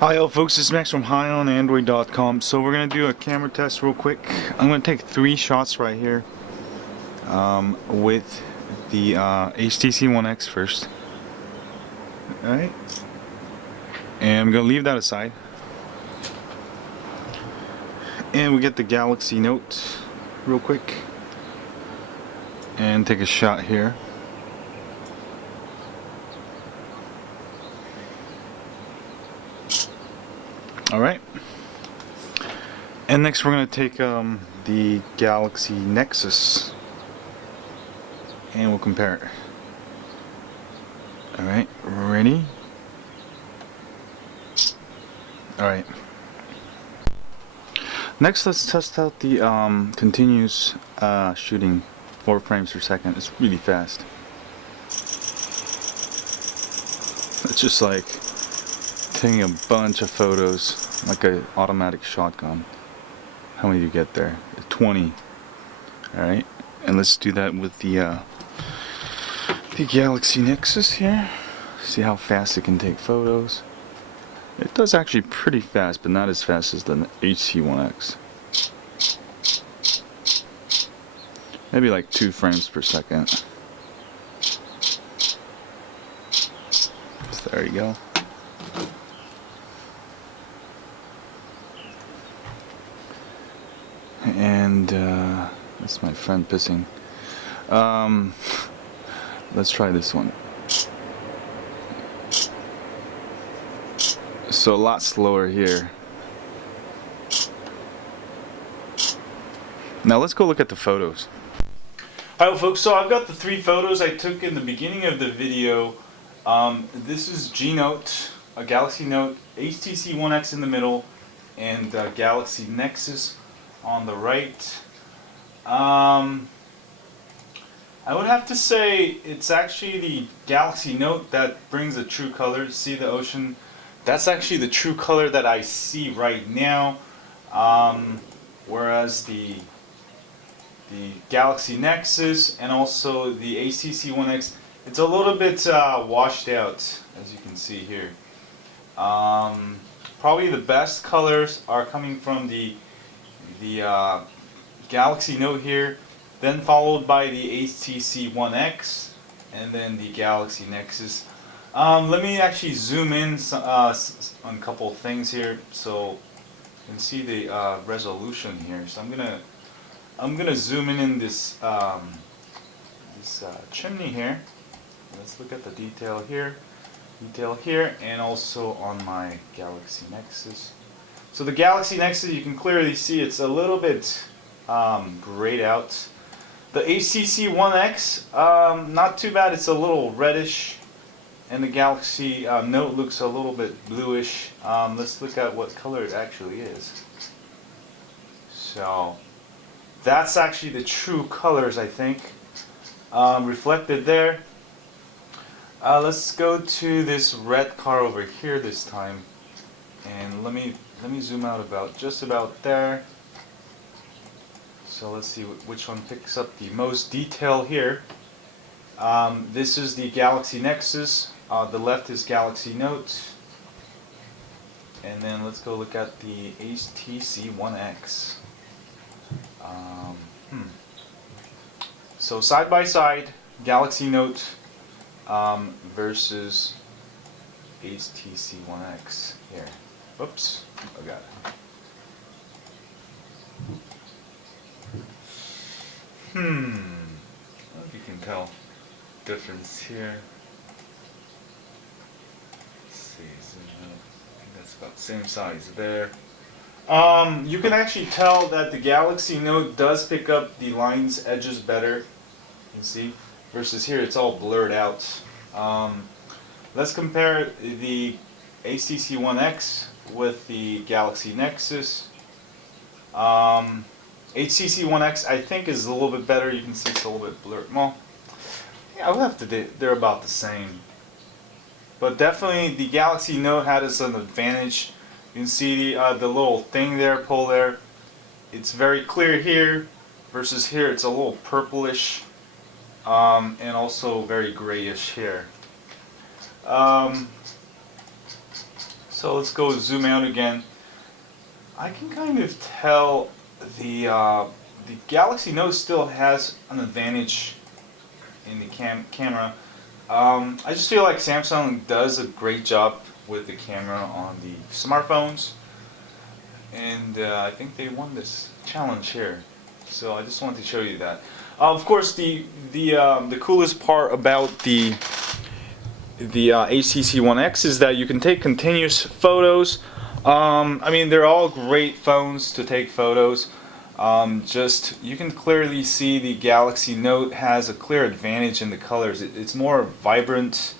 Hi folks, this is Max from HighOnAndroid.com. So we're going to do a camera test real quick. I'm going to take 3 shots right here with the HTC One X first. Alright. And I'm going to leave that aside. And we get the Galaxy Note real quick. And take a shot here. Alright. And next we're going to take the Galaxy Nexus and we'll compare it. Alright, ready? Alright. Next let's test out the continuous shooting, 4 frames per second. It's really fast. It's just like taking a bunch of photos like an automatic shotgun. How many do you get there? 20. Alright, and let's do that with the Galaxy Nexus here. See how fast it can take photos. It does actually pretty fast, but not as fast as the HTC One X. Maybe like 2 frames per second. So there you go. And that's my friend pissing. Let's try this one. So a lot slower here. Now let's go look at the photos. Alright folks, so I've got the 3 photos I took in the beginning of the video. This is G-Note, a Galaxy Note, HTC One X in the middle, and Galaxy Nexus on the right. I would have to say it's actually the Galaxy Note that brings the true color. See the ocean? That's actually the true color that I see right now. Whereas the Galaxy Nexus and also the HTC One X, it's a little bit washed out, as you can see here. Probably the best colors are coming from the Galaxy Note here, then followed by the HTC One X, and then the Galaxy Nexus. Let me actually zoom in on a couple of things here so you can see the resolution here. So I'm gonna zoom in this chimney here. Let's look at the detail here, and also on my Galaxy Nexus. So the Galaxy Nexus, you can clearly see it's a little bit grayed out. The HTC One X, not too bad. It's a little reddish, and the Galaxy Note looks a little bit bluish. Let's look at what color it actually is. So that's actually the true colors, I think, reflected there. Let's go to this red car over here this time, and let me zoom out just about there. So let's see which one picks up the most detail here. This is the Galaxy Nexus. The left is Galaxy Note. And then let's go look at the HTC One X. So side by side, Galaxy Note versus HTC One X here. Whoops, I got it. I don't know if you can tell difference here. Let's see, zoom out. I think that's about the same size there. You can actually tell that the Galaxy Note does pick up the lines, edges better. You can see, versus here it's all blurred out. Let's compare the HTC One X with the Galaxy Nexus. HTC One X I think is a little bit better. You can see it's a little bit blurred. Well, yeah, I would have to. They're about the same. But definitely the Galaxy Note had us an advantage. You can see the little thing there, pull there. It's very clear here, versus here it's a little purplish, and also very grayish here. So let's go zoom out again. I can kind of tell the Galaxy Note still has an advantage in the camera. I just feel like Samsung does a great job with the camera on the smartphones, and I think they won this challenge here. So I just wanted to show you that. Of course, the coolest part about the HTC One X is that you can take continuous photos. I mean, they're all great phones to take photos. Just you can clearly see the Galaxy Note has a clear advantage in the colors. It's more vibrant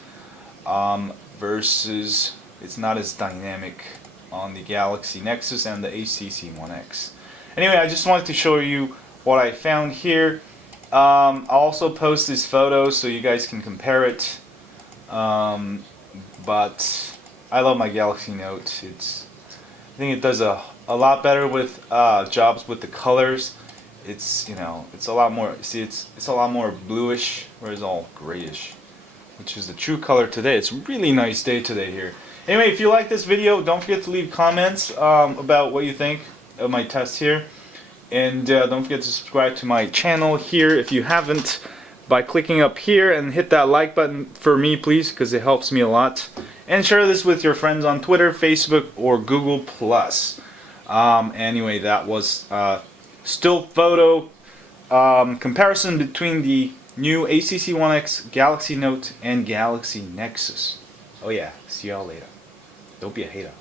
versus it's not as dynamic on the Galaxy Nexus and the HTC One X. Anyway, I just wanted to show you what I found here. I'll also post these photos so you guys can compare it. But I love my Galaxy Note. I think it does a lot better with jobs with the colors. It's it's a lot more. See, it's a lot more bluish, whereas all grayish, which is the true color today. It's a really nice day today here. Anyway, if you like this video, don't forget to leave comments about what you think of my test here, and don't forget to subscribe to my channel here if you haven't, by clicking up here, and hit that like button for me, please, because it helps me a lot. And share this with your friends on Twitter, Facebook, or GooglePlus. Anyway, that was still photo comparison between the new HTC One X, Galaxy Note, and Galaxy Nexus. Oh yeah, see y'all later. Don't be a hater.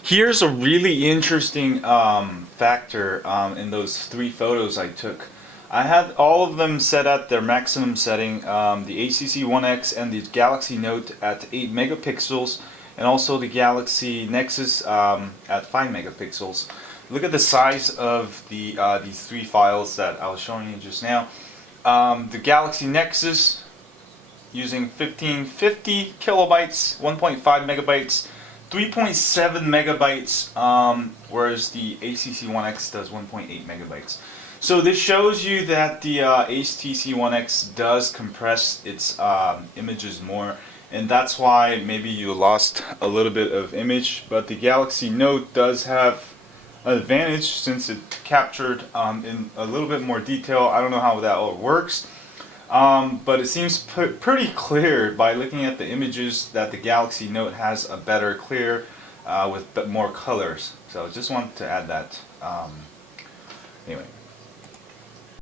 Here's a really interesting factor in those 3 photos I took. I had all of them set at their maximum setting, the HTC One X and the Galaxy Note at 8 megapixels, and also the Galaxy Nexus at 5 megapixels. Look at the size of these 3 files that I was showing you just now. The Galaxy Nexus using 1550 kilobytes, 1.5 megabytes, 3.7 megabytes, whereas the HTC One X does 1.8 megabytes. So this shows you that the HTC One X does compress its images more, and that's why maybe you lost a little bit of image. But the Galaxy Note does have an advantage since it captured in a little bit more detail. I don't know how that all works, but it seems pretty clear by looking at the images that the Galaxy Note has a better clear with more colors. So just wanted to add that. Anyway.